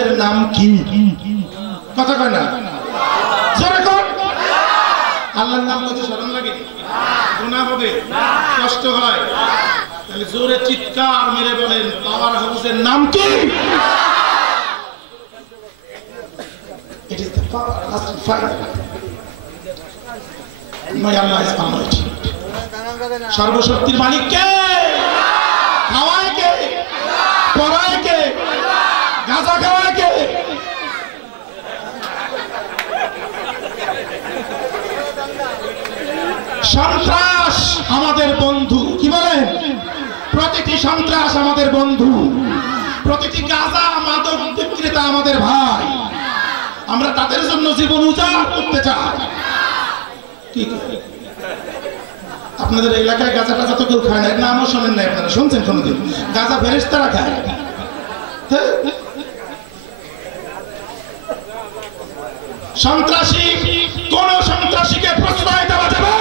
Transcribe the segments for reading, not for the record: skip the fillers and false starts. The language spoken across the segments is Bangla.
হাউজের নাম কি? কথা কয় না, জোরে কোন? আল্লাহর নাম বলতে শরম লাগে? গুনাহ হবে? কষ্ট হয়? তাহলে জোরে চিৎকার মেরে বলেন পাওয়ার হাউসের নাম কি? It is the power of the fire. My Allah is Almighty. সর্বশক্তির মালিক কে? খাওয়ায় কে? পড়ায় কে? গাঁজা খাওয়ায় কে? সন্ত্রাস আমাদের বন্ধু। কি বলেন? প্রতিটি সন্ত্রাস আমাদের বন্ধু, প্রতিটি গাঁজা মাদক বিক্রেতা আমাদের ভাই। আমরা তাদের জন্য জীবন উজাড় করতে চাই। কি আপনাদের এলাকায় গাঁজা টাজা তো কেউ খায় না, নামও শোনেন না আপনারা? শুনছেন কোনোদিন? গাঁজা ফেরেশতারা খায়। সন্ত্রাসী, কোন সন্ত্রাসীকে প্রশ্রয় দেওয়া যাবে,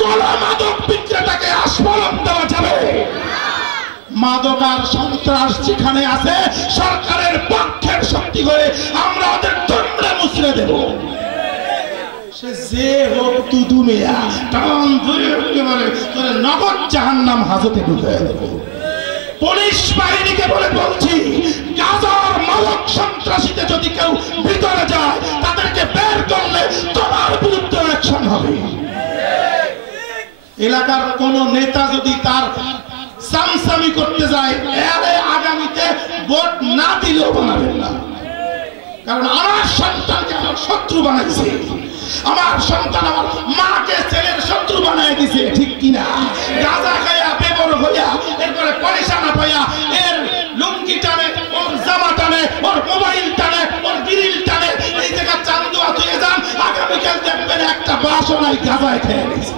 কোন মাদক বিক্রেতাকে আস্ফলন দেওয়া যাবে। মাদক আর সন্ত্রাস যেখানে আছে, সরকারের পক্ষের শক্তি হয়ে আমরা ওদের দুমড়ে মুচড়ে দেব। সে যে হোক তুদু মিয়া, টান ধরে একেবারে তোরে নগদ জাহান্নাম হাজতে ঢুকিয়ে দেব। পুলিশ বাহিনীকে বলে বলছি, গাজার মাদক সন্ত্রাসীতে যদি কেউ ভিতরে যায়, তাদেরকে বের করলে তোমার বিরুদ্ধে অ্যাকশন হবে। এলাকার কোন নেতা যদি তার সামসামি করতে যায়, এরে আগামীতে ভোট না দিলেও বানাবেন না। কারণ আমার সন্তানকে আমার শত্রু বানাইছে, আমার সন্তান আমার মাকে ছেলের শত্রু বানাই দিছে, ঠিক কিনা? গাঁজা খাইয়া বেবর হইয়া এরপরে পয়সা না পাইয়া এর লুঙ্গি টানে, ওর জামা টানে, ওর মোবাইল টানে, ওর গ্রিল টানে, এই জায়গা চান্দুয়া তুলে যান, আগামীকাল দেখবেন একটা বাসও নাই, গাঁজায় খেয়ে গেছে।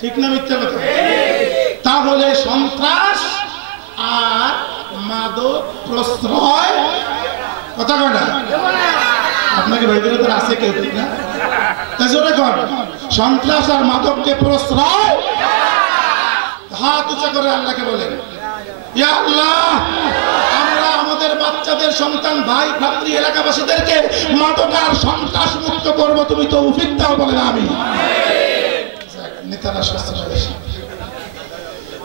ঠিক না মিথ্যা কথা? তাহলে সন্ত্রাস আর মাদক প্রশ্রয়, কথা কয় না? আপনাকে ভাইদের আছে কেউ? ঠিক না? তাই জোরে কর, সন্ত্রাস আর মাদককে প্রশ্রয়। হাত উঁচা করে আল্লাহকে বলেন, ইয়া আল্লাহ, আমরা আমাদের বাচ্চাদের, সন্তান, ভাই, ভ্রাতৃ, এলাকাবাসীদেরকে মাদক আর সন্ত্রাস মুক্ত করবো, তুমি তৌফিক দাও, বলেন আমিন। নেতারা শাস্তি পাইছে।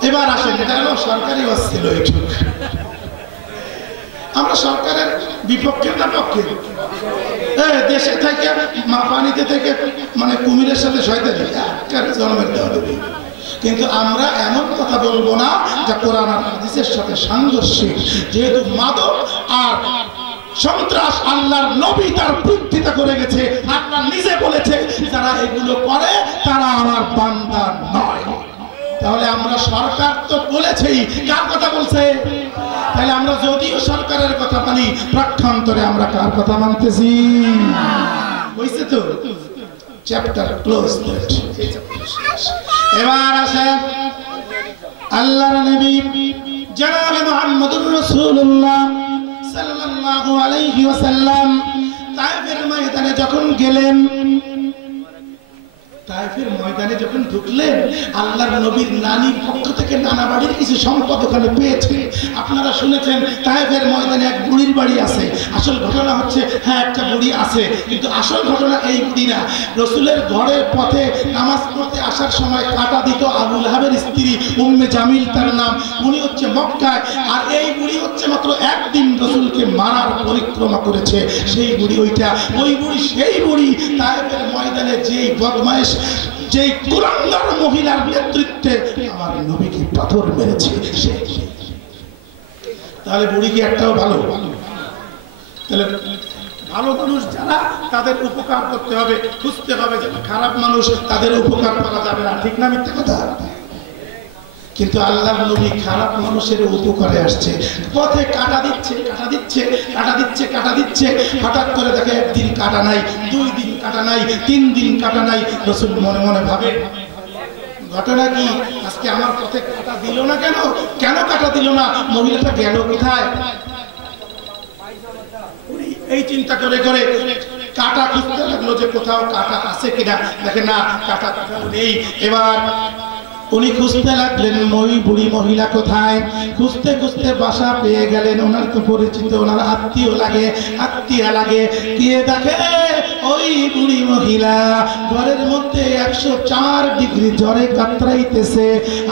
এবার আসেন, এটা হলো সরকারি ছিল এইটুক। আমরা সরকারের বিপক্ষে না পক্ষে? দেশে থেকে পানিতে থেকে মানে কুমিরের সাথে শয়তানি জন্মের দেওয়া দেবে। কিন্তু আমরা এমন কথা বলবো না যা কোরআন আর হাদিসের সাথে সাংঘর্ষিক। যেহেতু মাদক আর সন্ত্রাস আল্লাহর নবী তার বিরোধিতা করে গেছে, আল্লাহ নিজে বলেছে যারা এগুলো করে তারা আমার বান্দা নয়। তাহলে আমরা, সরকার তো বলেছেই, কার কথা বলছে? তাহলে আমরা যদিও সরকারের কথা মানি, পক্ষান্তরে আমরা কার কথা মানতেছি? হইছে তো? Chapter close. এবার আসে আল্লাহর নবী জনাবে মুহাম্মদুর রাসূলুল্লাহ সাল্লাল্লাহু আলাইহি ওয়াসাল্লাম তায়েফের ময়দানে যখন গেলেন, তায়েফের ময়দানে যখন ঢুকলেন, আল্লাহর নবীর নানির পক্ষ থেকে নানা বাড়ির কিছু সম্পদ ওখানে পেয়েছে। আপনারা শুনেছেন তায়েফের ময়দানে এক বুড়ির বাড়ি আছে। আসল ঘটনা হচ্ছে, হ্যাঁ একটা বুড়ি আছে, কিন্তু আসল ঘটনা এই বুড়ি না। রসুলের ঘরের পথে নামাজ পড়তে আসার সময় কাটা দিত আবু লাহাবের স্ত্রী উম্মে জামিল তার নাম, উনি হচ্ছে মক্কায়। আর এই বুড়ি হচ্ছে মাত্র একদিন রসুলকে মারার পরিক্রমা করেছে। সেই বুড়ি ওইটা, ওই বুড়ি সেই বুড়ি তায়েফের ময়দানে যেই বদমাইশ, যেই কুলাঙ্গার মহিলার নেতৃত্বে আমার নবীকে পাথর মেরেছে। তাহলে বুড়ি কি একটাও ভালো? তাহলে ভালো মানুষ যারা, তাদের উপকার করতে হবে, খুঁজতে হবে। যারা খারাপ মানুষ, তাদের উপকার করা যাবে না। ঠিক না মিথ্যা কথা? কিন্তু আল্লাহর নবী খারাপ মানুষের উপকারে আসছে, পথে কাটা দিচ্ছে, কাটা দিচ্ছে, কাটা দিচ্ছে, কাটা দিচ্ছে। হঠাৎ করে দেখে একদিন কাটা নাই, 2 দিন কাটা নাই, 3 দিন কাটা নাই। রাসূল মনে মনে ভাবে, ঘটনা কি? আজকে আমার পথে কাটা দিল না কেন? কেন কাটা দিল না? মহিলাটা গেল কোথায়? এই চিন্তা করে করে কাটা খুঁজতে লাগলো যে কোথাও কাটা আছে কিনা। দেখে না, কাটা কোথাও নেই। এবার উনি খুঁজতে লাগলেন ওই বুড়ি মহিলা কোথায়। খুঁজতে খুঁজতে বাসা পেয়ে গেলেন। ওনার তো পরিচিত, ওনার আত্মীয় লাগে গিয়ে দেখে ওই বুড়ি মহিলা ঘরের মধ্যে 104 ডিগ্রি জ্বরে কাতরাইতেছে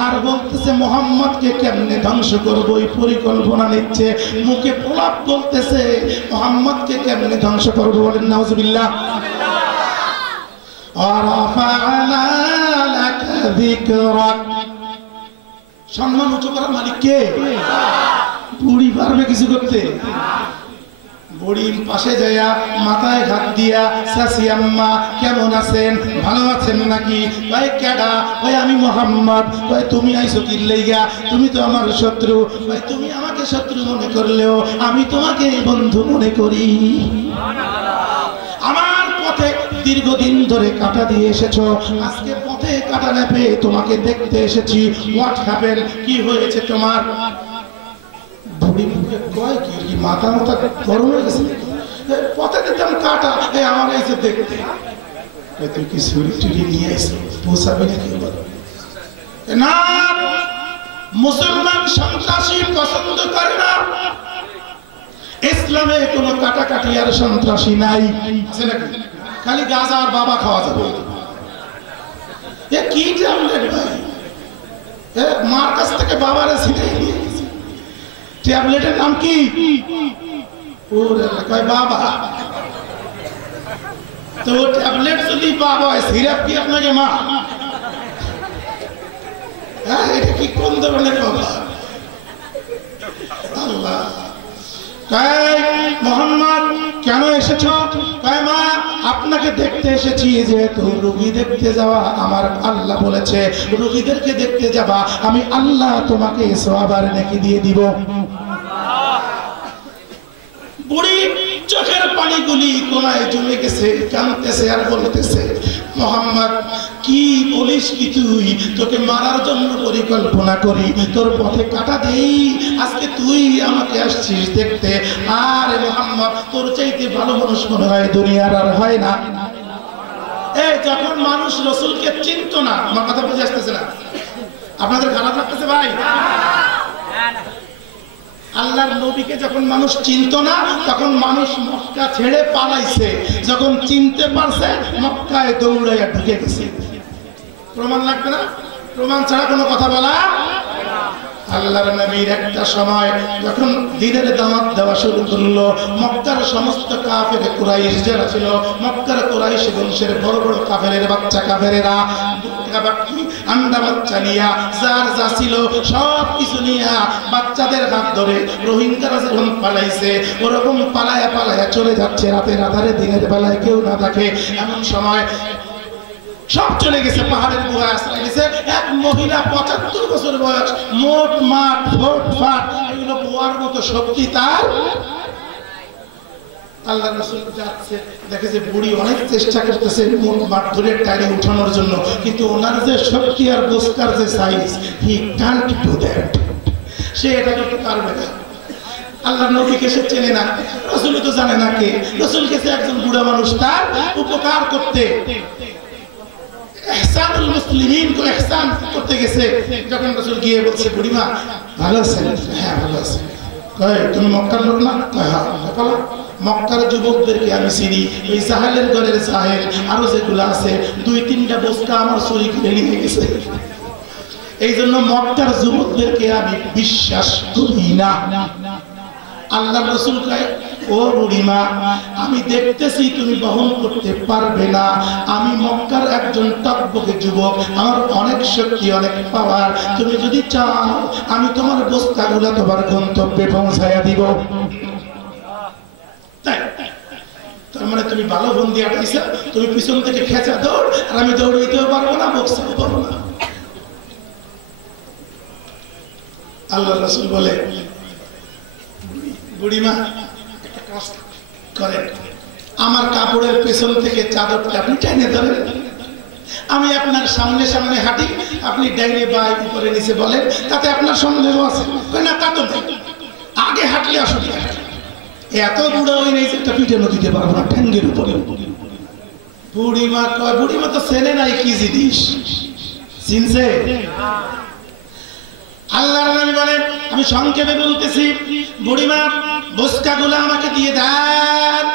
আর বলতেছে মোহাম্মদকে কেমনে ধ্বংস করবো এই পরিকল্পনা নিচ্ছে। মুখে প্রলাপ বলতেছে মোহাম্মদকে কেমনে ধ্বংস করবো। বলেন নাউজুবিল্লাহ। সম্মান উঁচু করার মালিক কে? বুড়ি পারবে কিছু করতে? বুড়ির পাশে যাইয়া মাথায় হাত দিয়া চাচি আম্মা কেমন আছেন, ভালো আছেন নাকি? ভাই কেডা? ভাই আমি মোহাম্মদ। ভাই তুমি আইছো কি লাইগা? তুমি তো আমার শত্রু। ভাই তুমি আমাকে শত্রু মনে করলেও আমি তোমাকে বন্ধু মনে করি। আমার পথে দীর্ঘদিন ধরে কাটা দিয়ে এসেছো, আজকে পথে কাটা নেপে তোমাকে দেখতে এসেছি। What happen? কি হয়েছে তোমার? বুড়ি মুখে কয় কি মাথা গরম হয়ে গেছে। পথে দিতাম কাটা, আমার এসে দেখতে। তুই কি ছুরি টুরি নিয়ে এসে পোষাবি নাকি? না, মুসলমান সন্ত্রাসী পছন্দ করে না। ইসলামে কোনো কাটাকাটি আর সন্ত্রাসী নাই, আছে নাকি? খালি গাঁজা আর বাবা খাওয়া যাবে। কি ট্যাবলেট ভাই? মার কাছ থেকে বাবারে ছিনাই নিয়ে গেছে। ট্যাবলেটের নাম কি? ওরে কয় বাবা। তো ট্যাবলেট যদি বাবা হয়, সিরাপ কি আপনাকে মা? এটা কি কোন ধরনের বাবা? আল্লাহ। মোহাম্মদ কেন এসেছ? মা আপনাকে দেখতে এসেছি, যেহেতু রোগী দেখতে যাওয়া আমার আল্লাহ বলেছে রোগীদেরকে দেখতে যাবা, আমি আল্লাহ তোমাকে সওয়াব নেকি দিয়ে দিব। বুড়ি চোখের পানিগুলি কোনায় জমে গেছে, কাঁদতেছে আর বলতেছে মোহাম্মদ কি বলিস কি তুই? তোকে মারার জন্য পরিকল্পনা করি, তোর পথে কাটা দেই, আজকে তুই আমাকে আসছিস দেখতে। আর মোহাম্মদ তোর চাইতে ভালো মানুষ মনে হয় দুনিয়ার আর হয় না। যখন মানুষ রসুলকে চিনত না, আমার কথা বুঝে আসতেছে না? আপনাদের খারাপ লাগতেছে ভাই? আল্লাহর নবীকে যখন মানুষ চিনত না, তখন মানুষ মক্কা ছেড়ে পালাইছে। যখন চিনতে পারছে, মক্কায় দৌড়াইয়া ঢুকে গেছে। প্রমাণ লাগবে না? প্রমাণ ছাড়া কোনো কথা বলা। আল্লাহর নবীর একটা সময় যখন দিনের দাওয়াত দেওয়া শুরু করলো, মক্কার সমস্ত কাফের কুরাইশ যারা ছিল, মক্কার কুরাইশ বংশের বড় বড় কাফেরের বাচ্চা কাফেরেরা আন্ডা বাচ্চা নিয়া যার যা ছিল সব কিছু নিয়া বাচ্চাদের হাত ধরে রোহিঙ্গারা যেরকম পালাইছে ওরকম পালায়া পালায়া চলে যাচ্ছে। রাতের আধারে দিনের বেলায় কেউ না থাকে, এমন সময় সব চলে গেছে, পাহাড়ের গুহায় আশ্রয় গেছে। এক মহিলা 75 বছর বয়স, মোট মাঠ ফোট ফাট এগুলো বোয়ার মতো শক্তি তার। আল্লাহ রাসূল যাচ্ছে, দেখে যে বুড়ি অনেক চেষ্টা করতেছে মোট মাঠ ধরে টাইনে উঠানোর জন্য, কিন্তু ওনার যে শক্তি আর বস্কার যে সাইজ, হি কান্ট ডু দ্যাট। সে এটা করতে পারবে না। আল্লাহ নবীকে সে চেনে না, রাসূল তো জানে না কে। রাসূল গেছে একজন বুড়া মানুষ তার উপকার করতে, ইহসানুল মুসলিমিন কো ইহসান করতে গেছে। যখন রাসূল গিয়ে বলছে বুড়িমা ভালো আছেন? হ্যাঁ ভালো আছি। কয় তুমি মক্কার লোক না? কয় হ্যাঁ। বলো মক্কার যুবকদেরকে আমি চিনি, এই সাহেলের ঘরের সাহেল আরো যেগুলো আছে 2-3টা বস্তা আমার চুরি করে নিয়ে গেছে। এই জন্য মক্কার যুবকদেরকে আমি বিশ্বাস করি না। আল্লাহ রাসূল কয় ও বুড়িমা, আমি দেখতেছি তুমি বহন করতে পারবে না। আমি মক্কার একজন টকবকে যুবক, আমার অনেক শক্তি অনেক পাওয়ার। তুমি যদি চাও আমি তোমার বস্তাগুলো তোমার গন্তব্যে পৌঁছাইয়া দিব। তার মানে তুমি ভালো বন্দি আটাইছ, তুমি পিছন থেকে খেঁচা দৌড়, আর আমি দৌড়াইতেও পারবো না, বক্সাও পারবো না। আল্লাহ রাসূল বলে বুড়িমা একটা কাজ করেন, আমার কাপড়ের পেছন থেকে চাদরটা আপনি টেনে ধরেন, আমি আপনার সামনে সামনে হাঁটি, আপনি ডাইনে বাই উপরে নিচে বলেন, তাতে আপনার সন্দেহ আছে না? তা তো আগে হাঁটলে অসুবিধা। এত বুড়া হয়ে নেই একটা পিঠে দিতে পারবো না ঠ্যাঙ্গের উপরে। বুড়িমা কয়, বুড়িমা তো চেনে নাই কি জিনিস, চিনছে? আল্লাহর নবী বলেন, আমি সংক্ষেপে বলতেছি, বুড়িমা বসকাগুলো আমাকে দিয়ে দেন।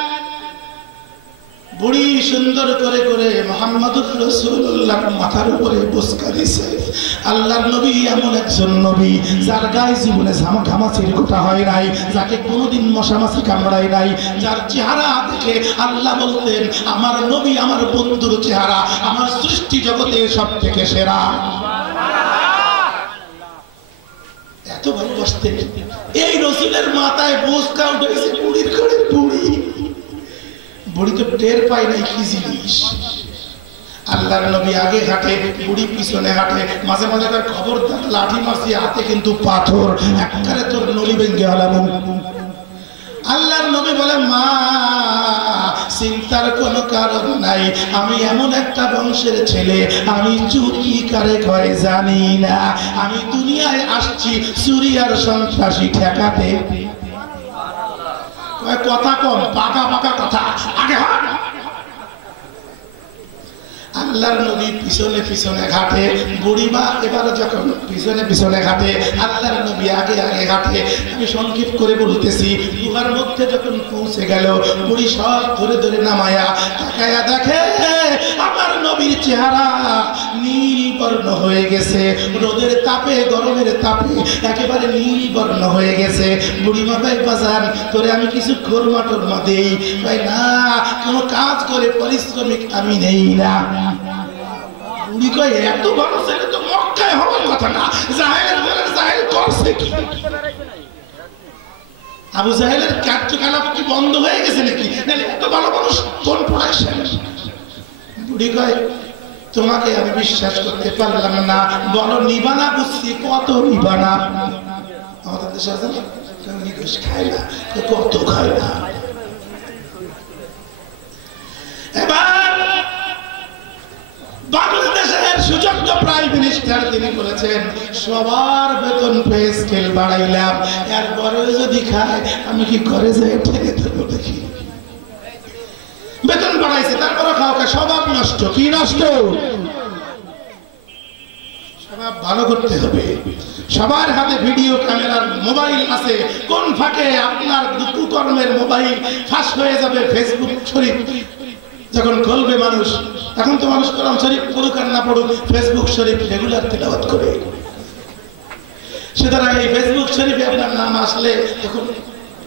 বুড়ি সুন্দর করে করে মুহাম্মদুর রাসূলুল্লাহ মাথার উপরে বসকা দিছে। আল্লাহর নবী এমন একজন নবী যার গায়ে জীবনে ঘামাচির গোটা হয় নাই, যাকে কোনোদিন মশামাছি কামড়ায় নাই, যার চেহারা দেখে আল্লাহ বলতেন আমার নবী আমার বন্ধুর চেহারা আমার সৃষ্টি জগতে সব থেকে সেরা। এত ভালোবাসতেন। এই রসুলের মাথায় বসকা উঠেছে, বুড়ির ঘরের বুড়ি। বুড়ি তো টের পায় নাই কি জিনিস। আল্লাহর নবী আগে হাঁটে, বুড়ি পিছনে হাঁটে, মাঝে মাঝে তার খবরদার লাঠি মারছি, হাতে কিন্তু পাথর, একবারে তোর নলি ভেঙে হলাম। আল্লাহর নবী বলে, মা চিন্তার কোনো কারণ নাই, আমি এমন একটা বংশের ছেলে, আমি চুরি কারে কয় জানি না, আমি দুনিয়ায় আসছি চুরি আর সন্ত্রাসী ঠেকাতে। কথা কম, পাকা পাকা কথা, আগে হাঁট। আল্লাহর নবী পিছনে পিছনে ঘাটে, বুড়িমা এবারে যখন পিছনে পিছনে ঘাটে, আল্লাহর নবী আগে আগে ঘাটে। আমি সংক্ষেপ করে বলতেছি, গুহার মধ্যে যখন পৌঁছে গেল, বুড়ি সব ধরে ধরে নামায়া তাকায়া দেখে আমার নবীর চেহারা নীল বর্ণ হয়ে গেছে, রোদের তাপে গরমের তাপে একেবারে নীল বর্ণ হয়ে গেছে। বুড়িমা ভাই বাজান তোরে আমি কিছু খোরমা টোরমা দেই? ভাই না, কোনো কাজ করে পারিশ্রমিক আমি নেই না। বুড়ি কয় এত ভালো ছেলে তো মক্কায় হওয়ার কথা না, জাহেলের ঘরের জাহেল করছে কি? আবু জাহেলের কার্যকলাপ কি বন্ধ হয়ে গেছে নাকি? এত ভালো মানুষ কোন প্রোডাকশন? বুড়ি কয় তোমাকে আমি বিশ্বাস করতে পারলাম না, বলো নিবানা বুঝছি, কত নিবানা? আমাদের দেশে আছে না, নিবেশ খায় না, কত খায় না। এবার বাংলাদেশের সুযোগ্য প্রাইম মিনিস্টার তিনি বলেছেন সবার বেতন পে স্কেল বাড়াইলাম, এরপরে যদি খায় আমি কি ঘরে যাই ঠেকে দেবো দেখি? বেতন বাড়াইছে তারপরে খাও, স্বভাব নষ্ট। কি নষ্ট? স্বভাব ভালো করতে হবে। সবার হাতে ভিডিও ক্যামেরার মোবাইল আছে, কোন ফাঁকে আপনার দুঃকর্মের মোবাইল ফাঁস হয়ে যাবে। ফেসবুক শরীফ যখন খুলবে মানুষ, এখন তো মানুষ কোরআন শরীফ পড়ুক আর না পড়ুক, ফেসবুক শরীফ রেগুলার তেলাওয়াত করে। সুতরাং এই ফেসবুক শরীফে আপনার নাম আসলে এখন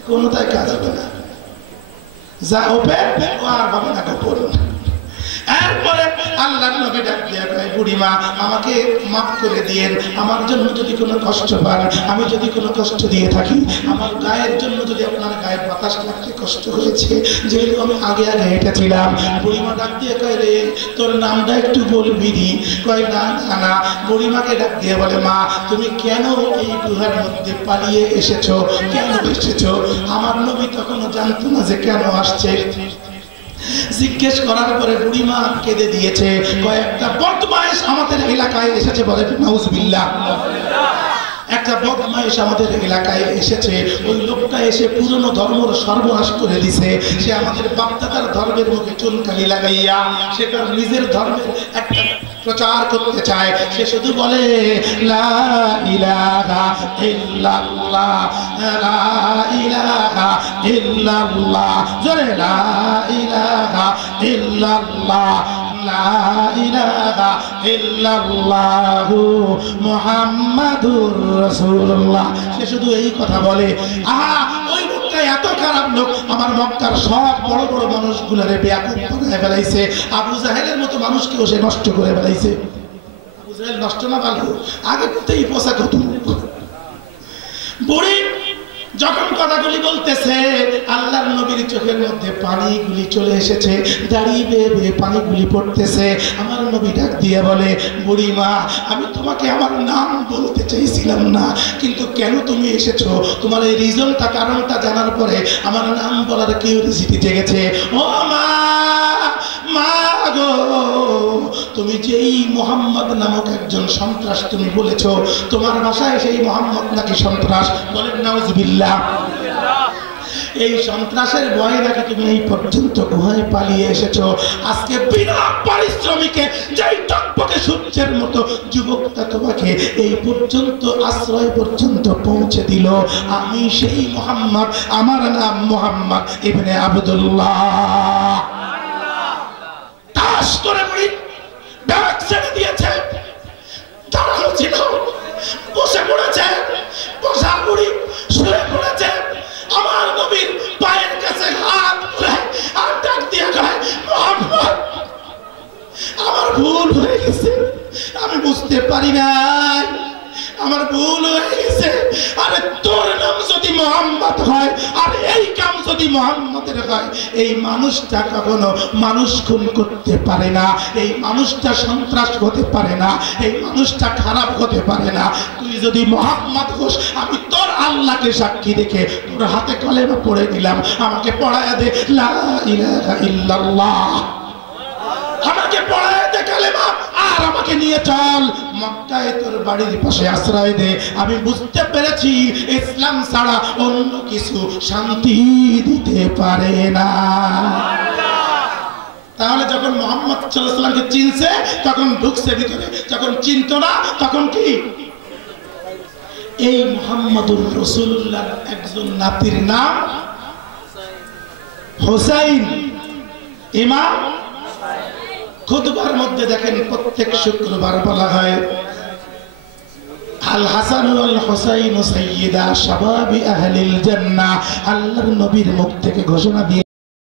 কোনোটাই কাজ হবে না, যা ওপেন ও আর ভাবে না গোপন। এরপরে আল্লাহর নবী ডাক দিয়ে কয় বুড়িমা আমাকে মাফ করে দিয়েন, আমার জন্য যদি কোনো কষ্ট পান, আমি যদি কোনো কষ্ট দিয়ে থাকি, আমার গায়ের জন্য যদি আপনার গায়ে বাতাস লাগতে কষ্ট হয়েছে, যেহেতু আমি আগে আগে হেঁটেছিলাম। বুড়িমা ডাক দিয়ে কয় রে তোর নামটা একটু বলবি নি? কয় না না না। বুড়িমাকে ডাক দিয়ে বলে মা তুমি কেন এই গুহার মধ্যে পালিয়ে এসেছো, কেন এসেছো? আমার নবী তখনও জানতো না যে কেন আসছে। জিজ্ঞেস করার পরে বুড়িমা কেঁদে দিয়েছে, কয়েকটা বদমাইশ আমাদের এলাকায় এসেছে, বলে নাউজুবিল্লাহ। একটা বদমাইশ আমাদের এলাকায় এসেছে, ওই লোকটা এসে পুরনো ধর্মের সর্বনাশ করে দিছে। সে আমাদের বাপদাদার ধর্মের মুখে চুনকালি লাগাইয়া সে তার নিজের ধর্মের একটা প্রচার করতে চায়। সে শুধু বলে লা ইলাহা ইল্লাল্লাহ, লা ইলাহা ইল্লাল্লাহ, জোরে লা ইলাহা ইল্লাল্লাহ, লা ইলাহা ইল্লাল্লাহু মুহাম্মাদুর রাসূলুল্লাহ। সে শুধু এই কথা বলে। আহা ওই লোকটা এত খারাপ লোক, আমার মক্কার সব বড় বড় মানুষগুলোরে বেয়াকুব বানায় ফেলাইছে। আবু জাহেলের মতো মানুষকেও সে নষ্ট করে ফেলাইছে। আবু জাহেল নষ্ট না ভালো, আগে থেকেই পোশাক হতো। বুড়ি যখন কথাগুলি বলতেছে আল্লাহর নবীর চোখের মধ্যে পানিগুলি চলে এসেছে, দাঁড়িয়ে বেয়ে বেয়ে পানিগুলি পড়তেছে। আমার নবী ডাক দিয়ে বলে বুড়িমা আমি তোমাকে আমার নাম বলতে চাইছিলাম না, কিন্তু কেন তুমি এসেছো তোমার এই রিজনটা কারণটা জানার পরে আমার নাম বলার কিউরিওসিটি জেগেছে। ও মা, মা গো তুমি যেই মোহাম্মদ নামক একজন সন্ত্রাস তুমি বলেছো, তোমার ভাষায় সেই মোহাম্মদ নাকি সন্ত্রাস? বলেন নাউজুবিল্লাহ। এই সন্ত্রাসের ভয়ে নাকি তুমি এই পর্যন্ত গুহায় পালিয়ে এসেছো। আজকে বিনা পারিশ্রমিকে যেই টকবকে সূর্যের মতো যুবকটা তোমাকে এই পর্যন্ত আশ্রয় পর্যন্ত পৌঁছে দিল, আমি সেই মুহাম্মদ, আমার নাম মুহাম্মদ ইবনে আব্দুল্লাহ। তাস করে মুড়ি ব্যাগ ছেড়ে দিয়েছে, দাঁড়ানো ছিল, বসে পড়েছে, বসা মুড়ি শুয়ে পড়েছে। আমার নবীর পায়ের কাছে হাত তুলে আর ডাক দিয়ে কয়, মুহাম্মদ আমার ভুল হয়ে গেছে, আমি বুঝতে পারি নাই, আমার ভুল হয়ে গেছে। আরে তোর নাম যদি মোহাম্মদ হয় আর এই কাম যদি মোহাম্মদের হয়, এই মানুষটা কখনো মানুষ খুন করতে পারে না, এই মানুষটা সন্ত্রাস হতে পারে না, এই মানুষটা খারাপ হতে পারে না। তুই যদি মোহাম্মদ হোস, আমি তোর আল্লাহকে সাক্ষী রেখে তোর হাতে কলেমা পড়ে দিলাম, আমাকে পড়ায় দে লা ইলাহা ইল্লাল্লাহ, আমাকে পড়ায় দে কালেমা, আর আমাকে নিয়ে চল মক্কায় তোর বাড়ির পাশে আশ্রয় দে। আমি বুঝতে পেরেছি ইসলাম ছাড়া অন্য কিছু শান্তি দিতে পারে না। তাহলে যখন মুহাম্মদ সাল্লাল্লাহু আলাইহি ওয়াসাল্লামকে চিনছে তখন ঢুকছে ভিতরে, যখন চিনতো না তখন কি? এই মুহাম্মদুর রাসূলুল্লাহ একজন নাতির নাম হুসাইন। ইমাম খুতবার মধ্যে দেখেন প্রত্যেক শুক্রবার বলা হয় আল হাসান ওয়াল হুসাইন সাইয়্যিদা শাবাবি আহলিল জান্নাহ। আল্লাহর নবীর মুখ থেকে ঘোষণা দিয়ে